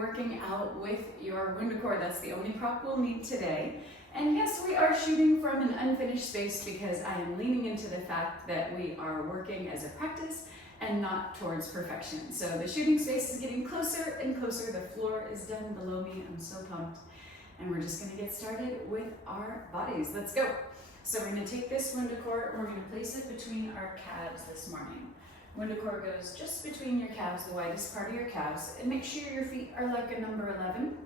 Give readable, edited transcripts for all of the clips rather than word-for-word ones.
working out with your WundaCore. That's the only prop we'll need today. And yes, we are shooting from an unfinished space because I am leaning into the fact that we are working as a practice and not towards perfection. So the shooting space is getting closer and closer. The floor is done below me. I'm so pumped. And we're just gonna get started with our bodies. Let's go. So we're gonna take this WundaCore and we're gonna place it between our calves this morning. WundaCore goes just between your calves, the widest part of your calves, and make sure your feet are like a number 11.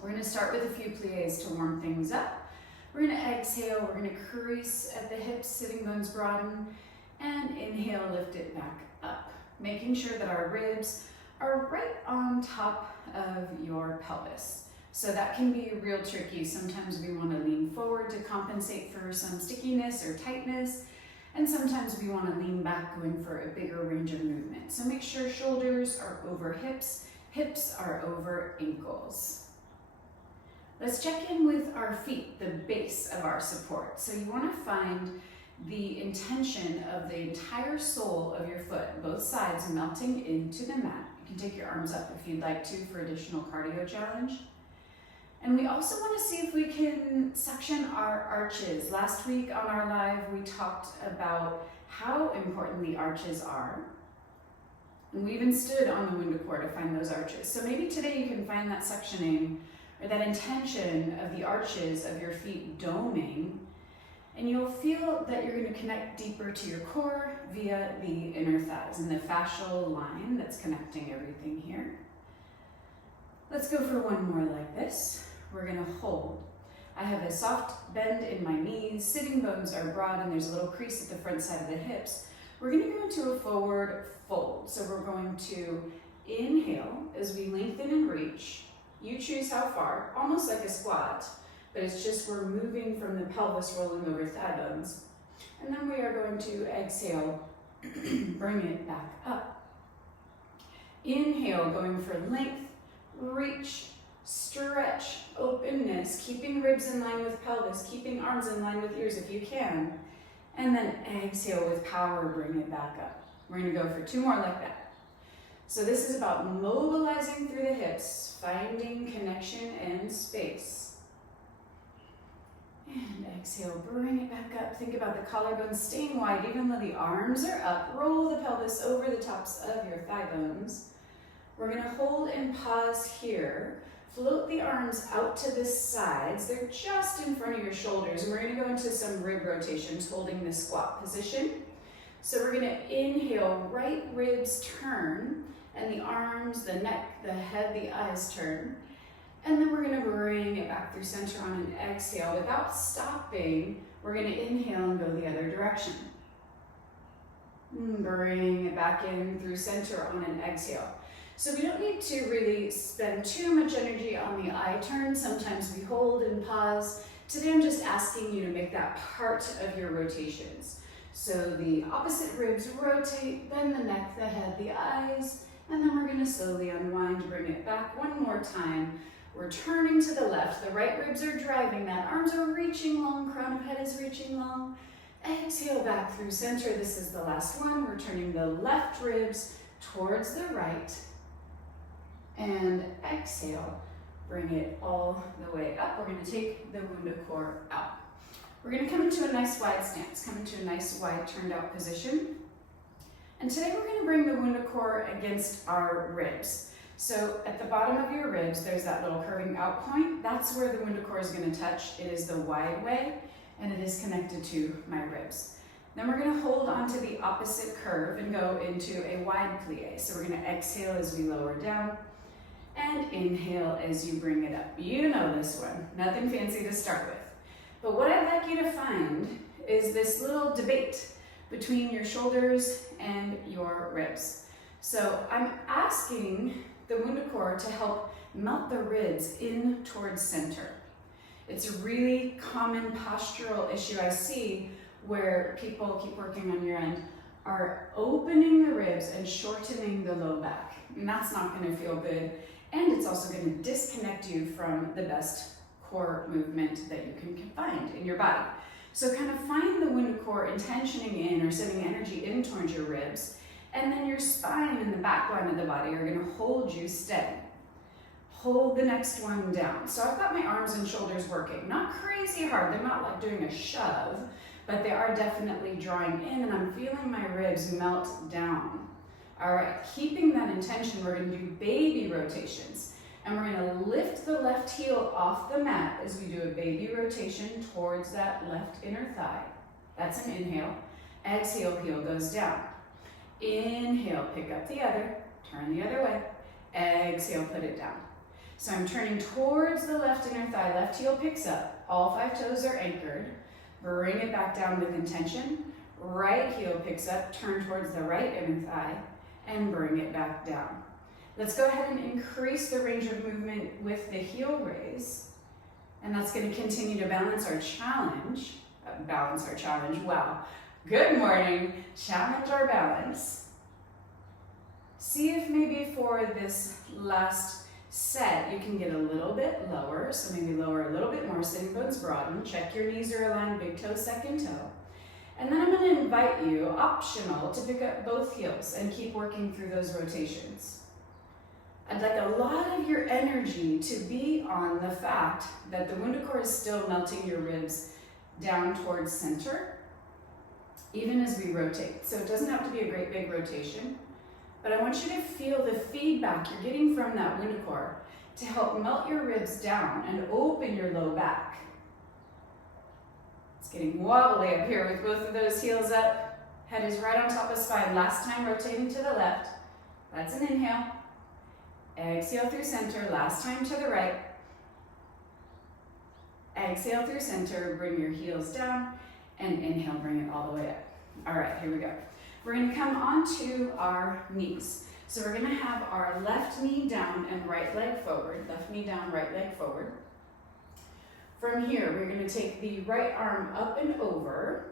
We're gonna start with a few pliés to warm things up. We're gonna exhale, we're gonna crease at the hips, sitting bones broaden, and inhale, lift it back up, making sure that our ribs are right on top of your pelvis. So that can be real tricky. Sometimes we wanna lean forward to compensate for some stickiness or tightness, and sometimes we wanna lean back, going for a bigger range of movement. So make sure shoulders are over hips, hips are over ankles. Let's check in with our feet, the base of our support. So you want to find the intention of the entire sole of your foot, both sides melting into the mat. You can take your arms up if you'd like to for additional cardio challenge. And we also want to see if we can suction our arches. Last week on our live, we talked about how important the arches are. And we even stood on the WundaCore to find those arches. So maybe today you can find that suctioning or that intention of the arches of your feet doming, and you'll feel that you're going to connect deeper to your core via the inner thighs and the fascial line that's connecting everything here. Let's go for one more like this. We're going to hold. I have a soft bend in my knees, sitting bones are broad, and there's a little crease at the front side of the hips. We're going to go into a forward fold. So we're going to inhale as we lengthen and reach. You choose how far, almost like a squat, but it's just we're moving from the pelvis, rolling over thigh bones. And then we are going to exhale, bring it back up. Inhale, going for length, reach, stretch, openness, keeping ribs in line with pelvis, keeping arms in line with ears if you can. And then exhale with power, bring it back up. We're gonna go for two more like that. So this is about mobilizing through the hips, finding connection and space. And exhale, bring it back up. Think about the collarbones staying wide even though the arms are up. Roll the pelvis over the tops of your thigh bones. We're gonna hold and pause here. Float the arms out to the sides. They're just in front of your shoulders. And we're gonna go into some rib rotations, holding the squat position. So we're gonna inhale, right ribs turn, and the arms, the neck, the head, the eyes turn. And then we're gonna bring it back through center on an exhale. Without stopping, we're gonna inhale and go the other direction. Bring it back in through center on an exhale. So we don't need to really spend too much energy on the eye turn. Sometimes we hold and pause. Today I'm just asking you to make that part of your rotations. So the opposite ribs rotate, then the neck, the head, the eyes, and then we're gonna slowly unwind, bring it back one more time. We're turning to the left, the right ribs are driving that, arms are reaching long, crown of head is reaching long. Exhale back through center, this is the last one. We're turning the left ribs towards the right. And exhale, bring it all the way up. We're gonna take the WundaCore out. We're gonna come into a nice wide stance, come into a nice wide turned out position. And today we're gonna bring the WundaCore against our ribs. So at the bottom of your ribs, there's that little curving out point. That's where the WundaCore is gonna touch. It is the wide way, and it is connected to my ribs. Then we're gonna hold onto the opposite curve and go into a wide plie. So we're gonna exhale as we lower down, and inhale as you bring it up. You know this one, nothing fancy to start with. But what I'd like you to find is this little debate between your shoulders and your ribs. So I'm asking the WundaCore to help melt the ribs in towards center. It's a really common postural issue I see where people keep working on your end are opening the ribs and shortening the low back. And that's not gonna feel good. And it's also gonna disconnect you from the best core movement that you can find in your body. So kind of find the WundaCore intentioning in or sending energy in towards your ribs, and then your spine and the back line of the body are gonna hold you steady. hold the next one down. So I've got my arms and shoulders working, not crazy hard. They're not like doing a shove, but they are definitely drawing in, and I'm feeling my ribs melt down. All right, keeping that intention, we're gonna do baby rotations. And we're gonna lift the left heel off the mat as we do a baby rotation towards that left inner thigh. That's an inhale. Exhale, heel goes down. Inhale, pick up the other, turn the other way. Exhale, put it down. So I'm turning towards the left inner thigh, left heel picks up, all 5 toes are anchored. Bring it back down with intention. Right heel picks up, turn towards the right inner thigh, and bring it back down. Let's go ahead and increase the range of movement with the heel raise. And that's going to continue to balance our challenge. Wow. Good morning. Challenge our balance. See if maybe for this last set, you can get a little bit lower. So maybe lower a little bit more, sitting bones broaden. Check your knees are aligned, big toe, second toe. And then I'm going to invite you, optional, to pick up both heels and keep working through those rotations. I'd like a lot of your energy to be on the fact that the WundaCore is still melting your ribs down towards center, even as we rotate. So it doesn't have to be a great big rotation, but I want you to feel the feedback you're getting from that WundaCore to help melt your ribs down and open your low back. It's getting wobbly up here with both of those heels up. Head is right on top of spine. Last time, rotating to the left. That's an inhale. Exhale through center, last time to the right. Exhale through center, bring your heels down, and inhale, bring it all the way up. All right, here we go. We're gonna come onto our knees. So we're gonna have our left knee down and right leg forward. Left knee down, right leg forward. From here, we're gonna take the right arm up and over,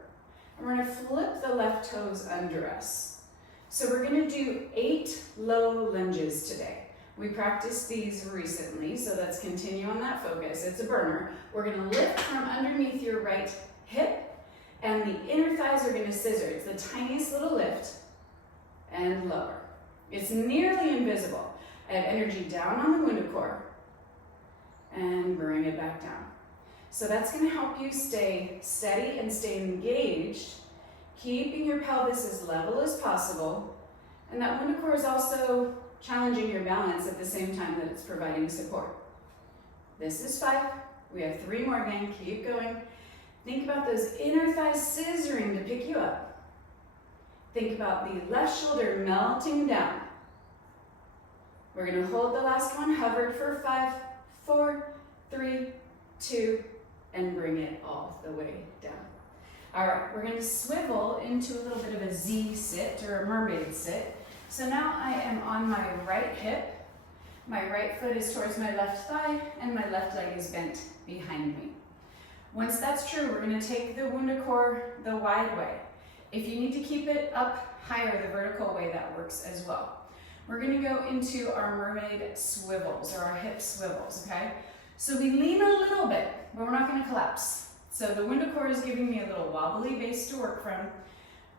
and we're gonna flip the left toes under us. So we're gonna do 8 low lunges today. We practiced these recently, so let's continue on that focus. It's a burner. We're gonna lift from underneath your right hip, and the inner thighs are gonna scissor. It's the tiniest little lift, and lower. It's nearly invisible. I have energy down on the WundaCore, and bring it back down. So that's gonna help you stay steady and stay engaged, keeping your pelvis as level as possible, and that WundaCore is also challenging your balance at the same time that it's providing support. This is 5. We have 3 more again. Keep going. Think about those inner thighs scissoring to pick you up. Think about the left shoulder melting down. We're going to hold the last one, hovered for 5, 4, 3, 2, and bring it all the way down. All right, we're going to swivel into a little bit of a Z sit or a mermaid sit. So now I am on my right hip, my right foot is towards my left thigh, and my left leg is bent behind me. Once that's true, we're going to take the WundaCore the wide way. If you need to keep it up higher, the vertical way, that works as well. We're going to go into our mermaid swivels, or our hip swivels, okay? So we lean a little bit, but we're not going to collapse. So the WundaCore is giving me a little wobbly base to work from.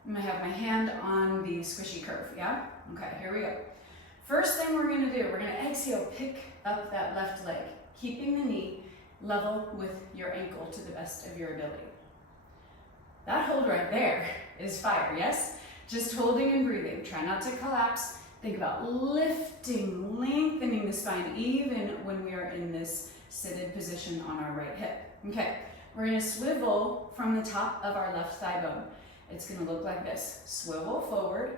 I'm gonna have my hand on the squishy curve, yeah? Okay, here we go. First thing we're gonna do, we're gonna exhale, pick up that left leg, keeping the knee level with your ankle to the best of your ability. That hold right there is fire, yes? Just holding and breathing. Try not to collapse. Think about lifting, lengthening the spine, even when we are in this seated position on our right hip. Okay, we're gonna swivel from the top of our left thigh bone. It's gonna look like this. Swivel forward.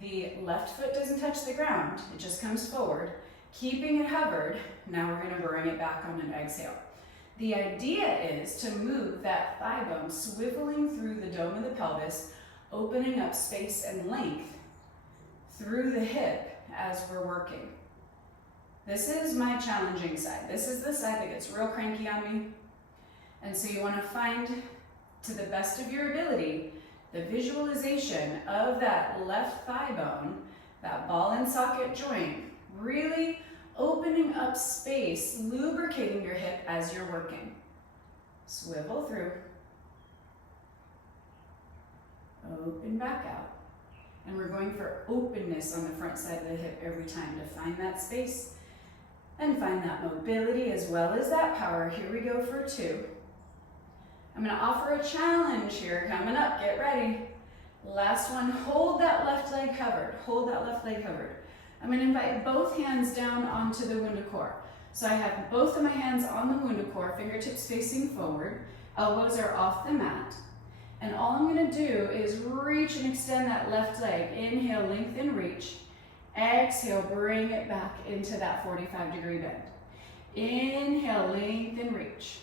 The left foot doesn't touch the ground, it just comes forward. Keeping it hovered, now we're gonna bring it back on an exhale. The idea is to move that thigh bone, swiveling through the dome of the pelvis, opening up space and length through the hip as we're working. This is my challenging side. This is the side that gets real cranky on me. And so you wanna find, to the best of your ability, the visualization of that left thigh bone, that ball and socket joint, really opening up space, lubricating your hip as you're working. Swivel through. Open back out. And we're going for openness on the front side of the hip every time to find that space And find that mobility as well as that power. Here we go for 2. I'm going to offer a challenge here coming up. Get ready. Last one. Hold that left leg covered. Hold that left leg covered. I'm going to invite both hands down onto the WundaCore. So I have both of my hands on the WundaCore, fingertips facing forward. Elbows are off the mat. And all I'm going to do is reach and extend that left leg. Inhale, lengthen, reach. Exhale, bring it back into that 45-degree bend. Inhale, lengthen, reach.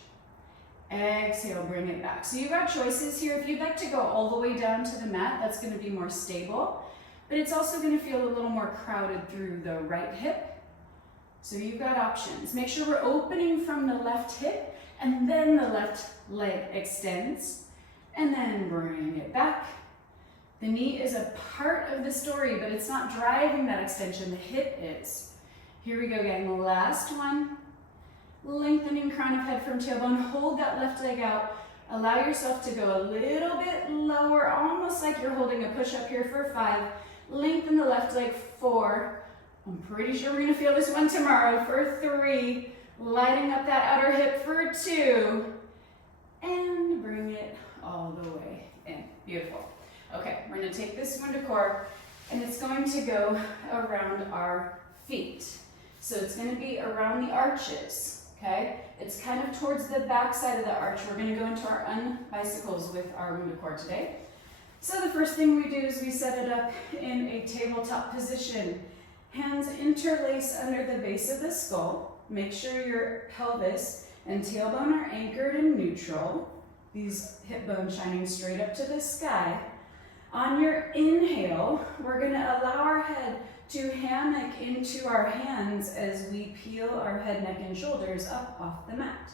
Exhale, bring it back. So you've got choices here. If you'd like to go all the way down to the mat, that's going to be more stable. But it's also going to feel a little more crowded through the right hip. So you've got options. Make sure we're opening from the left hip, and then the left leg extends. And then bring it back. The knee is a part of the story, but it's not driving that extension. The hip is. Here we go again. Last one. Lengthening crown of head from tailbone. Hold that left leg out. Allow yourself to go a little bit lower, almost like you're holding a push-up here for 5. Lengthen the left leg 4. I'm pretty sure we're going to feel this one tomorrow for 3. Lighting up that outer hip for 2. And bring it all the way in. Beautiful. Okay, we're going to take this WundaCore and it's going to go around our feet. So it's going to be around the arches, okay? It's kind of towards the back side of the arch. We're going to go into our unbicycles with our WundaCore today. So the first thing we do is we set it up in a tabletop position. Hands interlace under the base of the skull. Make sure your pelvis and tailbone are anchored in neutral. These hip bones shining straight up to the sky. On your inhale, we're going to allow our head to hammock into our hands as we peel our head, neck, and shoulders up off the mat.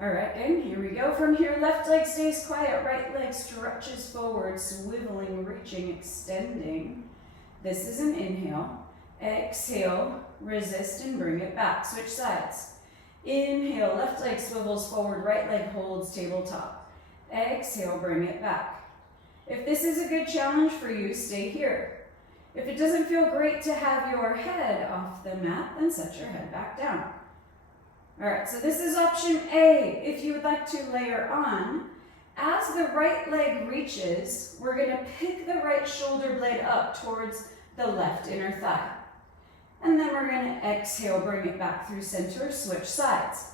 All right, and here we go. From here, left leg stays quiet, right leg stretches forward, swiveling, reaching, extending. This is an inhale. Exhale, resist, and bring it back. Switch sides. Inhale, left leg swivels forward, right leg holds tabletop. Exhale, bring it back. If this is a good challenge for you, stay here. If it doesn't feel great to have your head off the mat, then set your head back down. All right, so this is option A. If you would like to layer on, as the right leg reaches, we're going to pick the right shoulder blade up towards the left inner thigh. And then we're going to exhale, bring it back through center, switch sides.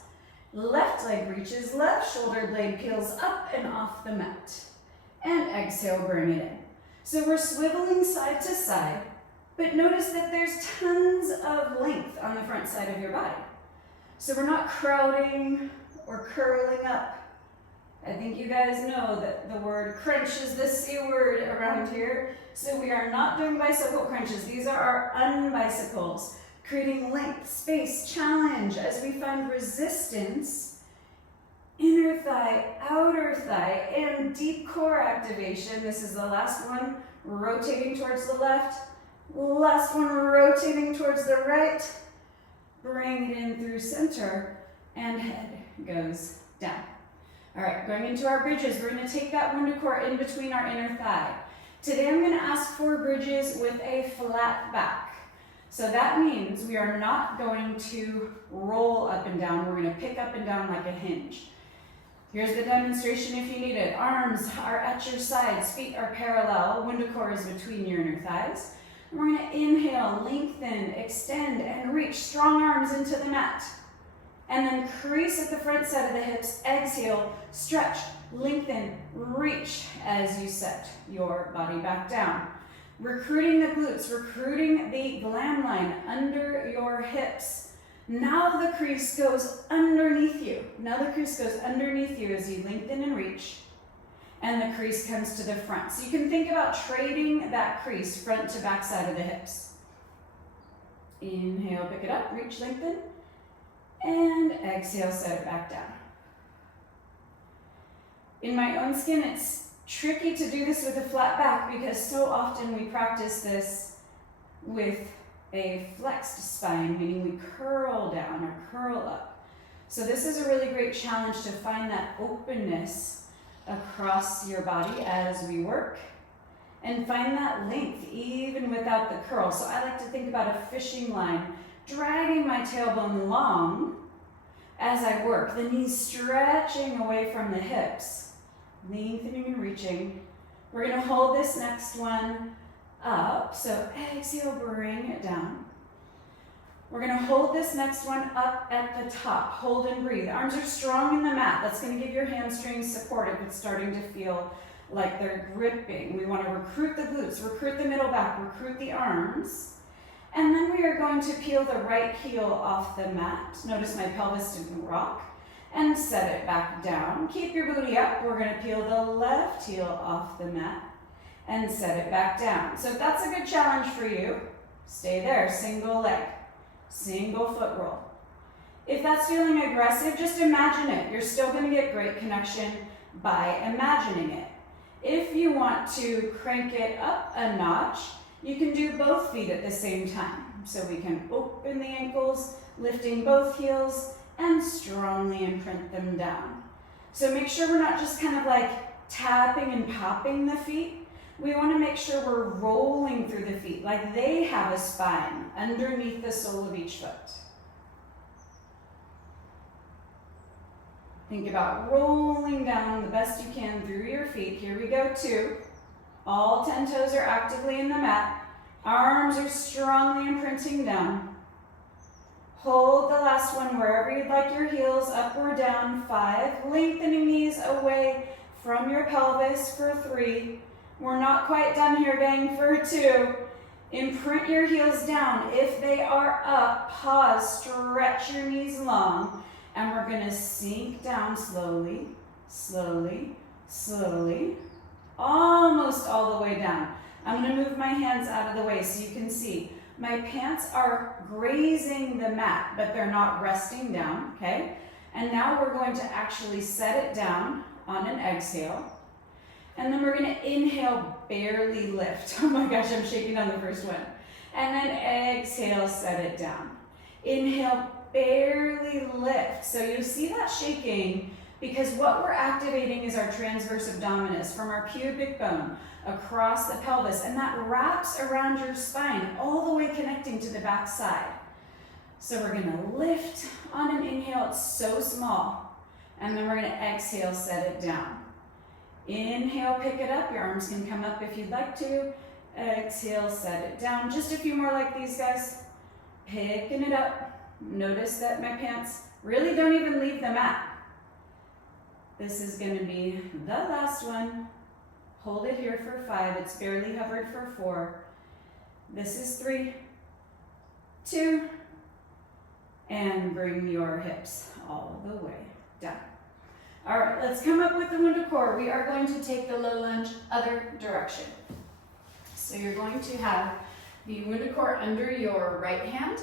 Left leg reaches, left shoulder blade peels up and off the mat. And exhale, bring it in. So we're swiveling side to side, but notice that there's tons of length on the front side of your body. So we're not crowding or curling up. I think you guys know that the word crunch is the C word around here. So we are not doing bicycle crunches. These are our unbicycles, creating length, space, challenge as we find resistance, inner thigh, outer thigh, and deep core activation. This is the last one, rotating towards the left. Last one, rotating towards the right. Bring it in through center, and head goes down. All right, going into our bridges, we're going to take that WundaCore in between our inner thigh. Today I'm going to ask for bridges with a flat back. So that means we are not going to roll up and down. We're going to pick up and down like a hinge. Here's the demonstration if you need it. Arms are at your sides, feet are parallel. WundaCore is between your inner thighs. And we're going to inhale, lengthen, extend, and reach strong arms into the mat. And then crease at the front side of the hips. Exhale, stretch, lengthen, reach as you set your body back down. Recruiting the glutes, recruiting the glam line under your hips. Now the crease goes underneath you. Now the crease goes underneath you as you lengthen and reach. And the crease comes to the front. So you can think about trading that crease front to back side of the hips. Inhale, pick it up, reach, lengthen. And exhale, set it back down. In my own skin, it's tricky to do this with a flat back because so often we practice this with a flexed spine, meaning we curl down or curl up. So this is a really great challenge to find that openness across your body as we work and find that length even without the curl. So I like to think about a fishing line dragging my tailbone long as I work. The knees stretching away from the hips, lengthening and reaching. We're going to hold this next one up. So exhale, bring it down. We're going to hold this next one up at the top. Hold and breathe. Arms are strong in the mat. That's going to give your hamstrings support if it's starting to feel like they're gripping. We want to recruit the glutes, recruit the middle back, recruit the arms. And then we are going to peel the right heel off the mat. Notice my pelvis didn't rock. And set it back down. Keep your booty up. We're going to peel the left heel off the mat and set it back down. So if that's a good challenge for you, stay there. Single leg, single foot roll. If that's feeling aggressive, just imagine it. You're still going to get great connection by imagining it. If you want to crank it up a notch, you can do both feet at the same time. So we can open the ankles, lifting both heels, and strongly imprint them down. So make sure we're not just kind of like tapping and popping the feet. We want to make sure we're rolling through the feet, like they have a spine underneath the sole of each foot. Think about rolling down the best you can through your feet. Here we go, 2. All 10 toes are actively in the mat. Arms are strongly imprinting down. Hold the last one wherever you'd like your heels, up or down. 5, lengthening knees away from your pelvis for 3. We're not quite done here, gang, for 2. Imprint your heels down. If they are up, pause, stretch your knees long, and we're gonna sink down slowly, slowly, slowly, almost all the way down. I'm gonna move my hands out of the way so you can see. My pants are grazing the mat, but they're not resting down, okay? And now we're going to actually set it down on an exhale. And then we're gonna inhale, barely lift. Oh my gosh, I'm shaking on the first one. And then exhale, set it down. Inhale, barely lift. So you'll see that shaking because what we're activating is our transverse abdominis from our pubic bone across the pelvis, and that wraps around your spine, all the way connecting to the back side. So we're gonna lift on an inhale, it's so small, and then we're gonna exhale, set it down. Inhale, pick it up, your arms can come up if you'd like to. Exhale, set it down. Just a few more like these, guys. Picking it up. Notice that my pants really don't even leave the mat. This is gonna be the last one. Hold it here for 5. It's barely hovered for 4. This is 3, 2, and bring your hips all the way down. All right, let's come up with the WundaCore. We are going to take the low lunge other direction. So you're going to have the WundaCore under your right hand,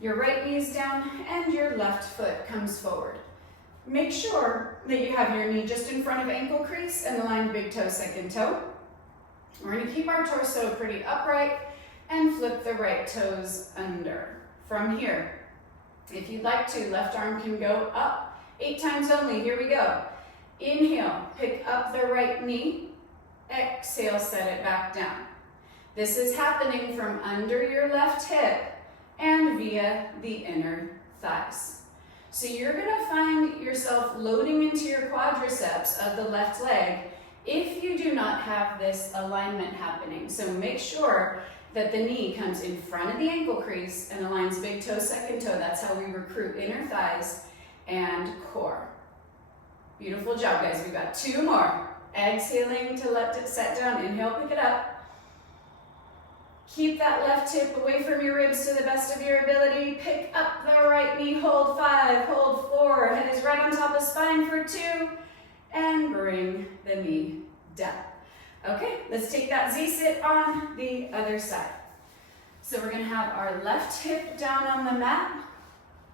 your right knee is down, and your left foot comes forward. Make sure that you have your knee just in front of ankle crease and align big toe, second toe. We're going to keep our torso pretty upright and flip the right toes under. From here, if you'd like to, left arm can go up 8 times only. Here we go. Inhale, pick up the right knee. Exhale, set it back down. This is happening from under your left hip and via the inner thighs. So you're gonna find yourself loading into your quadriceps of the left leg if you do not have this alignment happening. So make sure that the knee comes in front of the ankle crease and aligns big toe, second toe. That's how we recruit inner thighs and core. Beautiful job, guys. We've got 2 more. Exhaling to let it set down. Inhale, pick it up. Keep that left hip away from your ribs to the best of your ability. Pick up the right knee, hold 5, hold 4. Head is right on top of spine for 2, and bring the knee down. Okay, let's take that Z-sit on the other side. So we're gonna have our left hip down on the mat.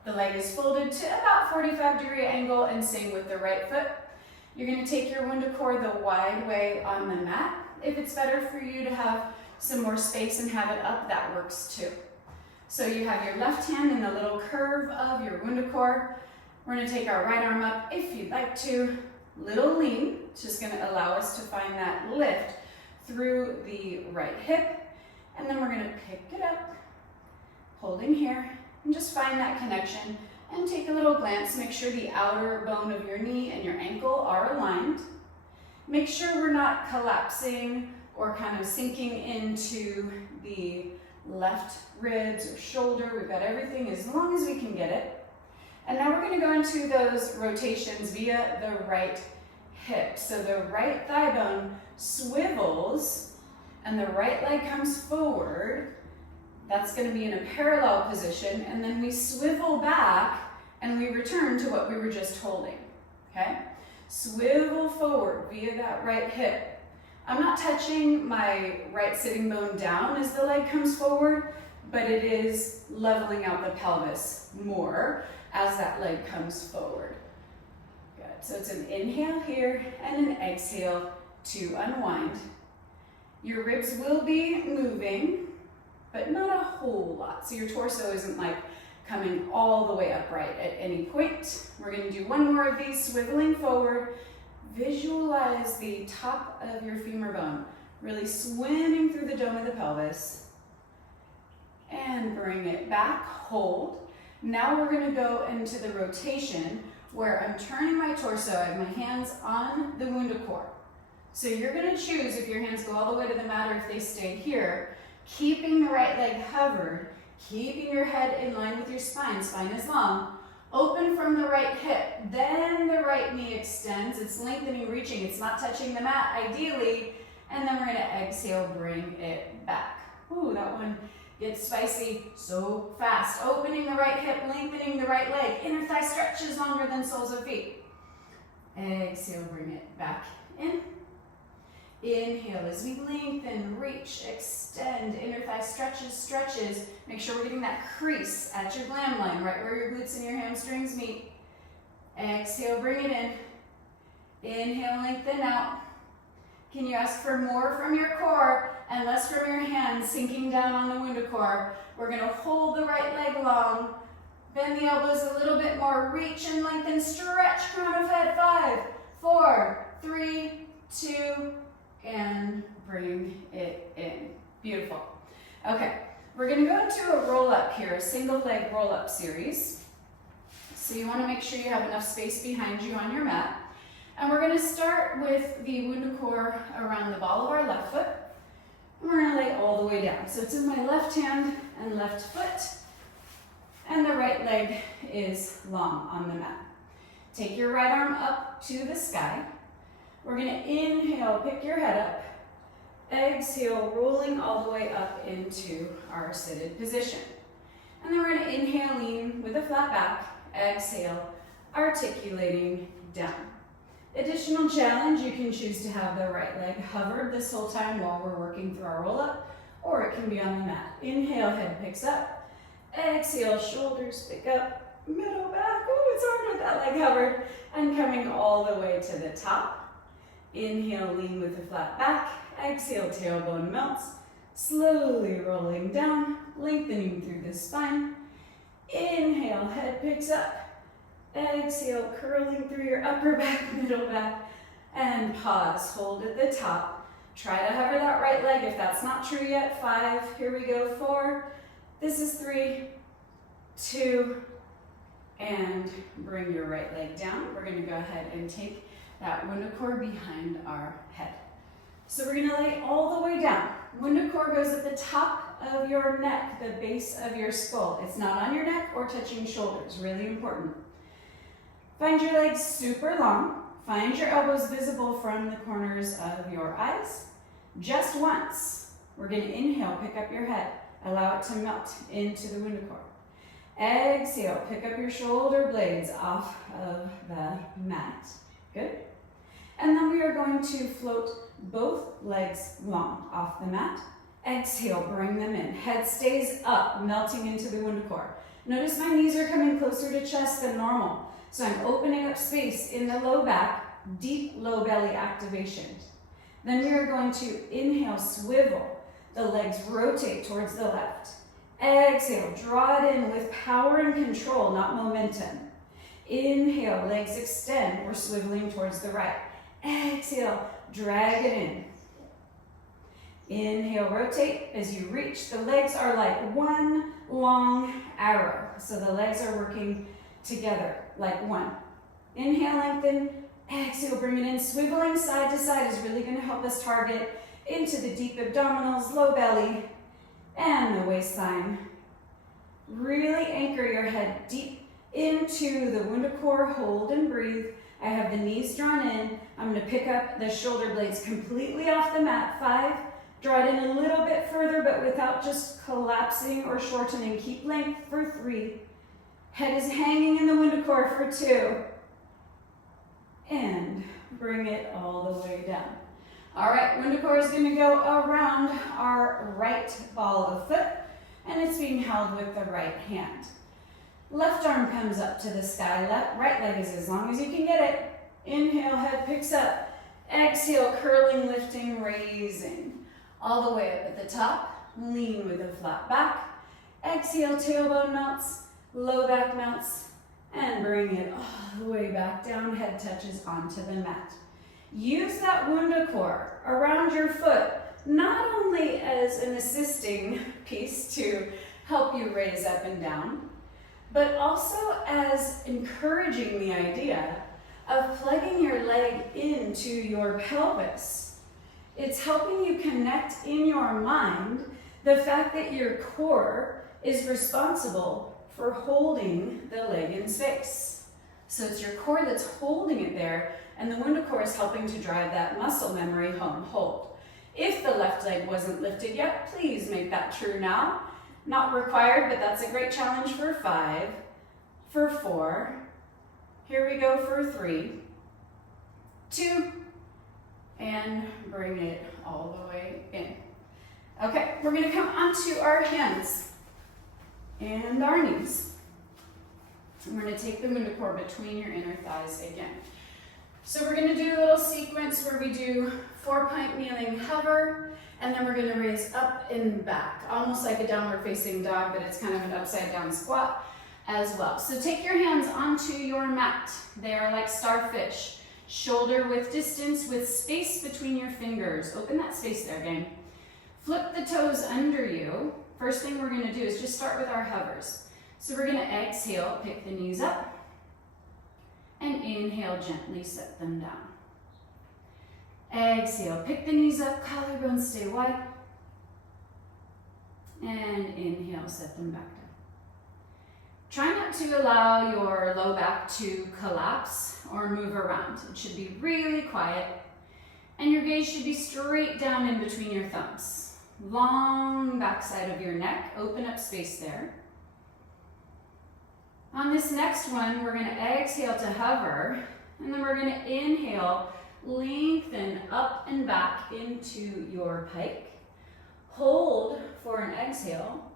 The leg is folded to about 45-degree angle, and same with the right foot. You're gonna take your WundaCore the wide way on the mat. If it's better for you to have some more space and have it up, that works too. So you have your left hand in the little curve of your WundaCore. We're gonna take our right arm up if you'd like to. Little lean, it's just gonna allow us to find that lift through the right hip. And then we're gonna pick it up, holding here, And just find that connection and take a little glance. Make sure the outer bone of your knee and your ankle are aligned. Make sure we're not collapsing or kind of sinking into the left ribs or shoulder. We've got everything as long as we can get it. And now we're going to go into those rotations via the right hip. So the right thigh bone swivels and the right leg comes forward. That's going to be in a parallel position, and then we swivel back and we return to what we were just holding, okay? Swivel forward via that right hip. I'm not touching my right sitting bone down as the leg comes forward, but it is leveling out the pelvis more as that leg comes forward. Good, so it's an inhale here and an exhale to unwind. Your ribs will be moving, but not a whole lot. So your torso isn't like coming all the way upright at any point. We're gonna do one more of these, swiveling forward. Visualize the top of your femur bone, really swimming through the dome of the pelvis. And bring it back, hold. Now we're gonna go into the rotation where I'm turning my torso, I have my hands on the WundaCore. So you're gonna choose if your hands go all the way to the mat or if they stay here, keeping the right leg covered, keeping your head in line with your spine. Spine is long. Open from the right hip, then the right knee extends. It's lengthening, reaching. It's not touching the mat, ideally. And then we're gonna exhale, bring it back. Ooh, that one gets spicy so fast. Opening the right hip, lengthening the right leg. Inner thigh stretches longer than soles of feet. Exhale, bring it back in. Inhale as we lengthen, reach, extend, inner thigh stretches. Make sure we're getting that crease at your glam line, right where your glutes and your hamstrings meet. Exhale, bring it in. Inhale, lengthen out. Can you ask for more from your core and less from your hands, sinking down on the WundaCore? We're gonna hold the right leg long, bend the elbows a little bit more, reach and lengthen, stretch, crown of head, 5, 4, 3, 2, and bring it in. Beautiful. Okay, we're gonna go into a roll-up here, a single leg roll-up series. So you wanna make sure you have enough space behind you on your mat. And we're gonna start with the WundaCore around the ball of our left foot. And we're gonna lay all the way down. So it's in my left hand and left foot, and the right leg is long on the mat. Take your right arm up to the sky. We're gonna inhale, pick your head up. Exhale, rolling all the way up into our seated position. And then we're gonna inhale, lean with a flat back. Exhale, articulating down. Additional challenge, you can choose to have the right leg hovered this whole time while we're working through our roll up, or it can be on the mat. Inhale, head picks up. Exhale, shoulders pick up, middle back. Ooh, it's hard with that leg hovered. And coming all the way to the top. Inhale, lean with a flat back. Exhale, tailbone melts. Slowly rolling down, lengthening through the spine. Inhale, head picks up. Exhale, curling through your upper back, middle back. And pause, hold at the top. Try to hover that right leg if that's not true yet. 5, here we go, 4. This is 3, 2, and bring your right leg down. We're gonna go ahead and take that WundaCore behind our head. So we're gonna lay all the way down. WundaCore goes at the top of your neck, the base of your skull. It's not on your neck or touching shoulders, really important. Find your legs super long. Find your elbows visible from the corners of your eyes. Just once, we're gonna inhale, pick up your head. Allow it to melt into the WundaCore. Exhale, pick up your shoulder blades off of the mat. Good. And then we are going to float both legs long off the mat. Exhale, bring them in. Head stays up, melting into the WundaCore. Notice my knees are coming closer to chest than normal. So I'm opening up space in the low back, deep low belly activation. Then we are going to inhale, swivel. The legs rotate towards the left. Exhale, draw it in with power and control, not momentum. Inhale, legs extend. We're swiveling towards the right. Exhale, drag it in. Inhale, rotate. As you reach, the legs are like one long arrow. So the legs are working together like one. Inhale, lengthen. Exhale, bring it in. Swiveling side to side is really going to help us target into the deep abdominals, low belly, and the waistline. Really anchor your head deep into the WundaCore. Hold and breathe. I have the knees drawn in. I'm going to pick up the shoulder blades completely off the mat. 5. Draw it in a little bit further, but without just collapsing or shortening. Keep length for 3. Head is hanging in the WundaCore for 2. And bring it all the way down. All right, WundaCore is going to go around our right ball of foot, and it's being held with the right hand. Left arm comes up to the sky. Right leg is as long as you can get it. Inhale, head picks up. Exhale, curling, lifting, raising. All the way up at the top. Lean with a flat back. Exhale, tailbone melts. Low back melts. And bring it all the way back down. Head touches onto the mat. Use that WundaCore around your foot, not only as an assisting piece to help you raise up and down, but also as encouraging the idea of plugging your leg into your pelvis. It's helping you connect in your mind the fact that your core is responsible for holding the leg in space. So it's your core that's holding it there, and the WundaCore is helping to drive that muscle memory home. Hold. If the left leg wasn't lifted yet, please make that true now. Not required, but that's a great challenge for 5, for 4. Here we go for 3, 2, and bring it all the way in. Okay, we're gonna come onto our hands and our knees. And we're gonna take the WundaCore between your inner thighs again. So we're gonna do a little sequence where we do 4-point kneeling hover, and then we're gonna raise up and back, almost like a downward facing dog, but it's kind of an upside down squat as well. So take your hands onto your mat. They are like starfish. Shoulder width distance with space between your fingers. Open that space there, gang. Flip the toes under you. First thing we're gonna do is just start with our hovers. So we're gonna exhale, pick the knees up, and inhale, gently set them down. Exhale, pick the knees up, collarbones stay wide, and inhale, set them back down. Try not to allow your low back to collapse or move around. It should be really quiet, and your gaze should be straight down in between your thumbs. Long backside of your neck, open up space there. On this next one, we're gonna exhale to hover, and then we're gonna inhale, lengthen up and back into your pike. Hold for an exhale.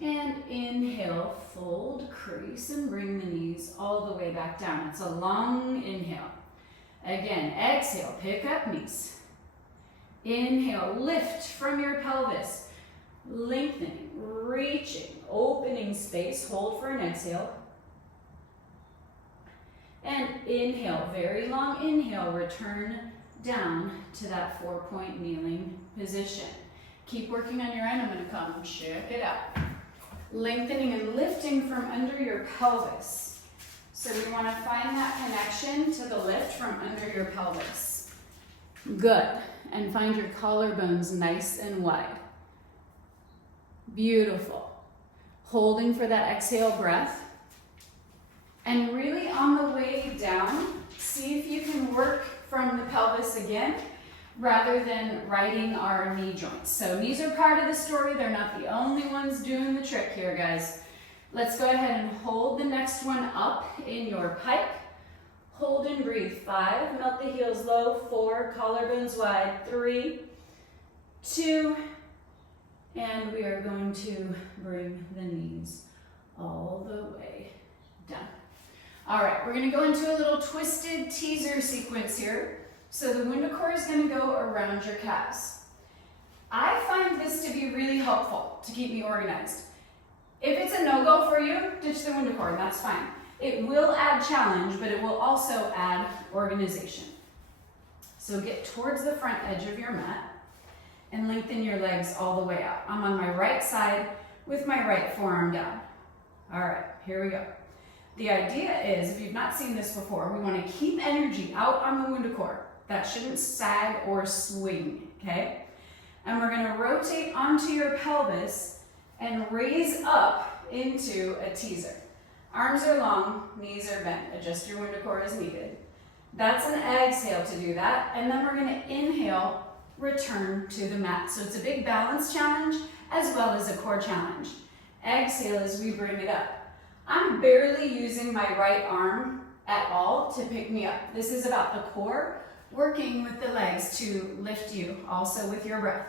And inhale, fold, crease, and bring the knees all the way back down. It's a long inhale. Again, exhale, pick up knees. Inhale, lift from your pelvis, lengthening, reaching, opening space. Hold for an exhale. And inhale, very long inhale, return down to that 4-point kneeling position. Keep working on your end. I'm gonna come check it out. Lengthening and lifting from under your pelvis. So we wanna find that connection to the lift from under your pelvis. Good. And find your collarbones nice and wide. Beautiful. Holding for that exhale breath. And really on the way down, see if you can work from the pelvis again, rather than riding our knee joints. So knees are part of the story. They're not the only ones doing the trick here, guys. Let's go ahead and hold the next one up in your pike. Hold and breathe. 5, melt the heels low. 4, collarbones wide. 3, 2, and we are going to bring the knees all the way down. All right, we're gonna go into a little twisted teaser sequence here. So the WundaCore is gonna go around your calves. I find this to be really helpful to keep me organized. If it's a no-go for you, ditch the WundaCore, and that's fine. It will add challenge, but it will also add organization. So get towards the front edge of your mat and lengthen your legs all the way out. I'm on my right side with my right forearm down. All right, here we go. The idea is, if you've not seen this before, we want to keep energy out on the WundaCore. That shouldn't sag or swing, okay? And we're going to rotate onto your pelvis and raise up into a teaser. Arms are long, knees are bent. Adjust your WundaCore as needed. That's an exhale to do that. And then we're going to inhale, return to the mat. So it's a big balance challenge as well as a core challenge. Exhale as we bring it up. I'm barely using my right arm at all to pick me up. This is about the core, working with the legs to lift you, also with your breath.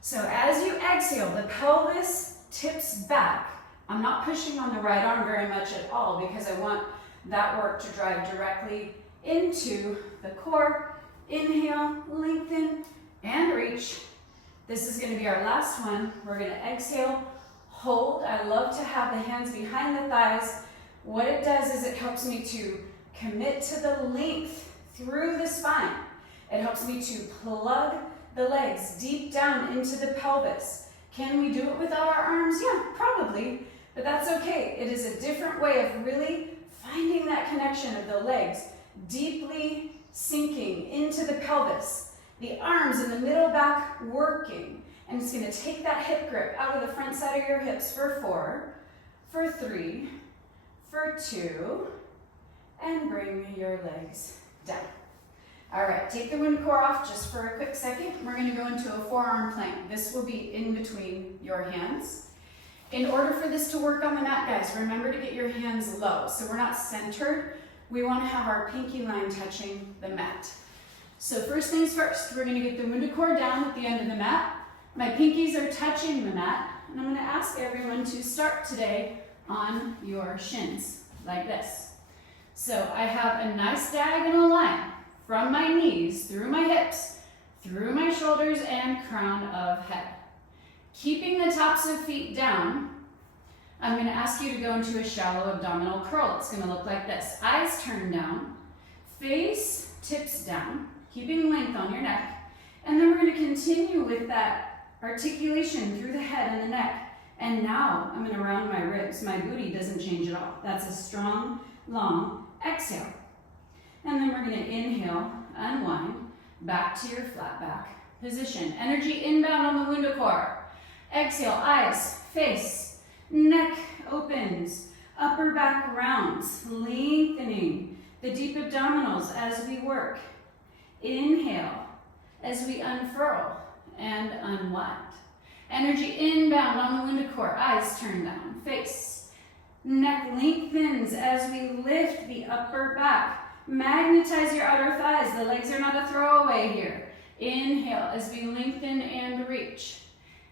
So as you exhale, the pelvis tips back. I'm not pushing on the right arm very much at all because I want that work to drive directly into the core. Inhale, lengthen, and reach. This is going to be our last one. We're going to exhale, hold. I love to have the hands behind the thighs. What it does is it helps me to commit to the length through the spine. It helps me to plug the legs deep down into the pelvis. Can we do it without our arms? Yeah, probably, but that's okay. It is a different way of really finding that connection of the legs deeply sinking into the pelvis. The arms in the middle back working. And it's going to take that hip grip out of the front side of your hips for 4, for 3, for 2, and bring your legs down. All right, take the WundaCore off just for a quick second. We're going to go into a forearm plank. This will be in between your hands. In order for this to work on the mat, guys, remember to get your hands low. So we're not centered. We want to have our pinky line touching the mat. So first things first, we're going to get the WundaCore down at the end of the mat. My pinkies are touching the mat, and I'm going to ask everyone to start today on your shins, like this. So I have a nice diagonal line from my knees, through my hips, through my shoulders, and crown of head. Keeping the tops of feet down, I'm going to ask you to go into a shallow abdominal curl. It's going to look like this. Eyes turned down, face tips down, keeping length on your neck, and then we're going to continue with that articulation through the head and the neck. And now I'm going to round my ribs. My booty doesn't change at all. That's a strong, long exhale. And then we're going to inhale, unwind, back to your flat back position. Energy inbound on the WundaCore. Exhale, eyes, face, neck opens, upper back rounds, lengthening the deep abdominals as we work. Inhale as we unfurl and unwind. Energy inbound on the WundaCore, eyes turn down, face, neck lengthens as we lift the upper back. Magnetize your outer thighs, the legs are not a throwaway here. Inhale as we lengthen and reach.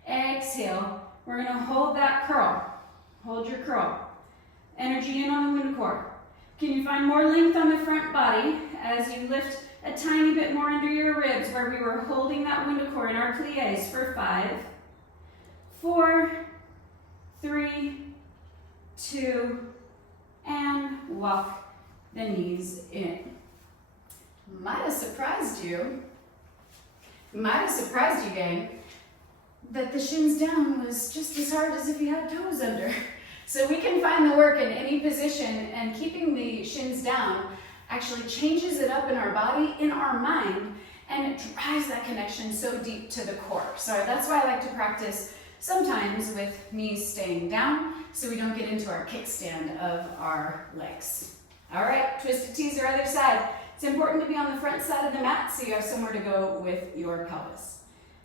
Exhale, we're going to hold that curl. Hold your curl. Energy in on the WundaCore. Can you find more length on the front body as you lift a tiny bit more under your ribs where we were holding that WundaCore in our plies for 5, 4, 3, 2, and walk the knees in. Might have surprised you, gang, that the shins down was just as hard as if you had toes under. So we can find the work in any position, and keeping the shins down actually changes it up in our body, in our mind, and it drives that connection so deep to the core. So that's why I like to practice sometimes with knees staying down so we don't get into our kickstand of our legs. All right, twisted teaser other side. It's important to be on the front side of the mat so you have somewhere to go with your pelvis.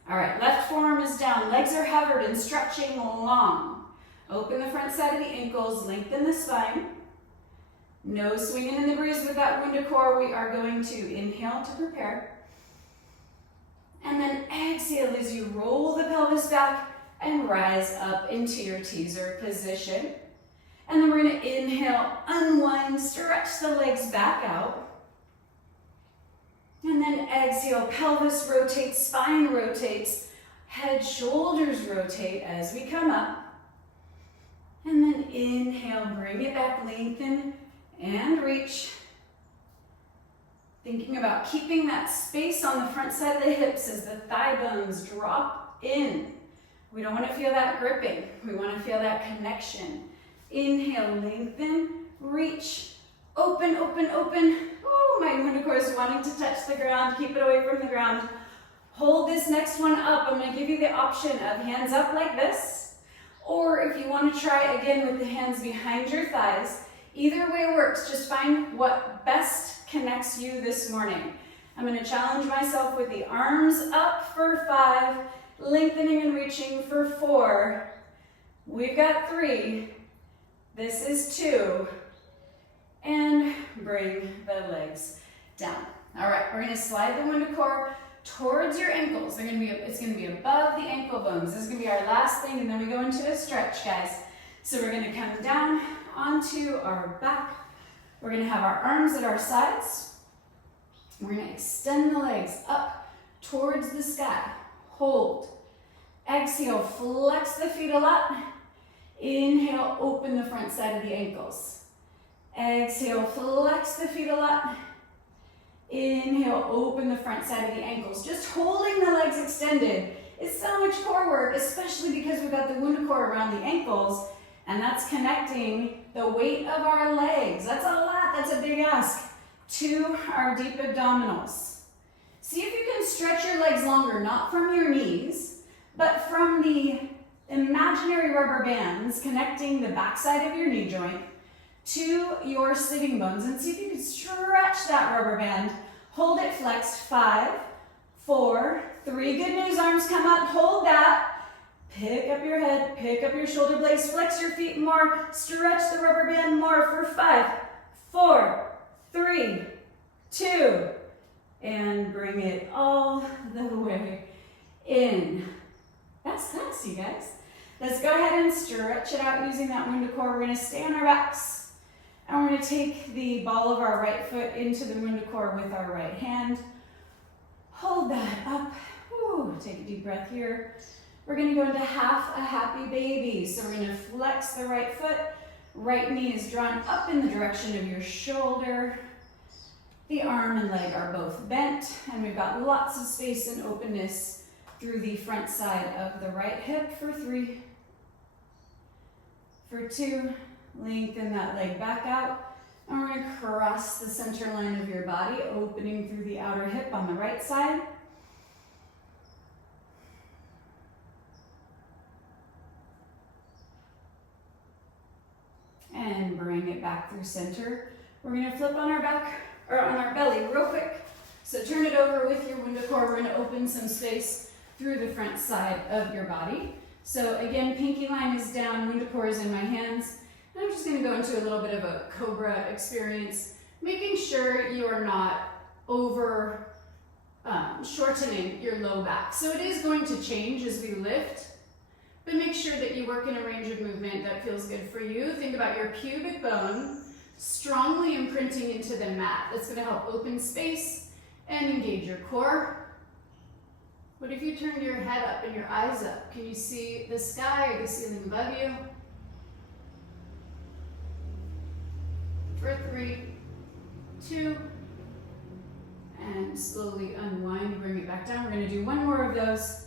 All right, left forearm is down, legs are hovered and stretching long. Open the front side of the ankles, lengthen the spine. No swinging in the breeze with that WundaCore. We are going to inhale to prepare. And then exhale as you roll the pelvis back and rise up into your teaser position. And then we're going to inhale, unwind, stretch the legs back out. And then exhale, pelvis rotates, spine rotates, head, shoulders rotate as we come up. And then inhale, bring it back, lengthen and reach. Thinking about keeping that space on the front side of the hips as the thigh bones drop in. We don't want to feel that gripping. We want to feel that connection. Inhale, lengthen, reach, open, open, open. Oh, my WundaCore is wanting to touch the ground. Keep it away from the ground. Hold this next one up. I'm going to give you the option of hands up like this, or if you want to try again with the hands behind your thighs. Either way works. Just find what best connects you this morning. I'm going to challenge myself with the arms up for 5, lengthening and reaching for 4. We've got 3. This is 2. And bring the legs down. All right, we're going to slide the WundaCore towards your ankles. It's going to be above the ankle bones. This is going to be our last thing, and then we go into a stretch, guys. So we're going to come down onto our back. We're going to have our arms at our sides. We're going to extend the legs up towards the sky. Hold. Exhale, flex the feet a lot. Inhale, open the front side of the ankles. Exhale, flex the feet a lot. Inhale, open the front side of the ankles. Just holding the legs extended is so much core work, especially because we've got the WundaCore around the ankles, and that's connecting the weight of our legs. That's a lot, that's a big ask, to our deep abdominals. See if you can stretch your legs longer, not from your knees, but from the imaginary rubber bands connecting the backside of your knee joint to your sitting bones, and see if you can stretch that rubber band. Hold it flexed. 5, 4, 3. Good news, arms come up. Hold that. Pick up your head, pick up your shoulder blades, flex your feet more, stretch the rubber band more for 5, 4, 3, 2, and bring it all the way in. That's class, you guys. Let's go ahead and stretch it out using that WundaCore. We're going to stay on our backs. And we're going to take the ball of our right foot into the WundaCore with our right hand. Hold that up. Woo. Take a deep breath here. We're going to go into half a happy baby. So we're going to flex the right foot. Right knee is drawn up in the direction of your shoulder. The arm and leg are both bent. And we've got lots of space and openness through the front side of the right hip for 3. For 2. Lengthen that leg back out, and we're going to cross the center line of your body, opening through the outer hip on the right side. And bring it back through center. We're going to flip on our back, or on our belly real quick. So turn it over with your WundaCore. We're going to open some space through the front side of your body. So again, pinky line is down, WundaCore is in my hands. I'm just going to go into a little bit of a cobra experience, making sure you are not over shortening your low back. So it is going to change as we lift, but make sure that you work in a range of movement that feels good for you. Think about your pubic bone strongly imprinting into the mat. That's going to help open space and engage your core. What if you turned your head up and your eyes up? Can you see the sky or the ceiling above you? For 3, 2, and slowly unwind, bring it back down. We're going to do one more of those.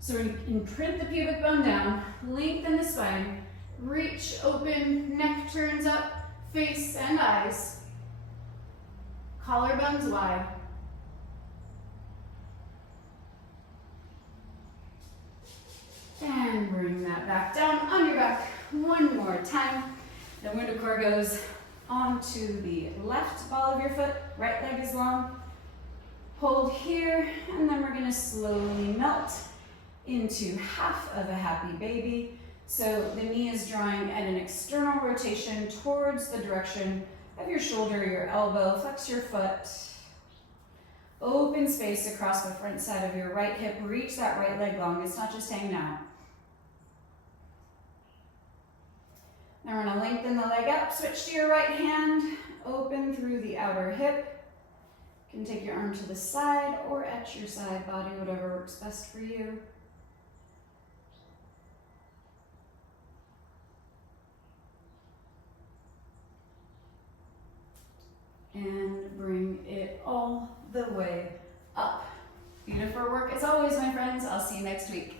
So we're going to imprint the pubic bone down, lengthen the spine, reach, open, neck turns up, face and eyes, collarbones wide. And bring that back down on your back one more time. The WundaCore goes onto the left ball of your foot, right leg is long. Hold here, and then we're going to slowly melt into half of a happy baby. So the knee is drawing at an external rotation towards the direction of your shoulder, your elbow. Flex your foot. Open space across the front side of your right hip. Reach that right leg long. It's not just hanging out. Now we're going to lengthen the leg up, switch to your right hand, open through the outer hip. You can take your arm to the side or at your side body, whatever works best for you. and bring it all the way up. Beautiful work as always, my friends. I'll see you next week.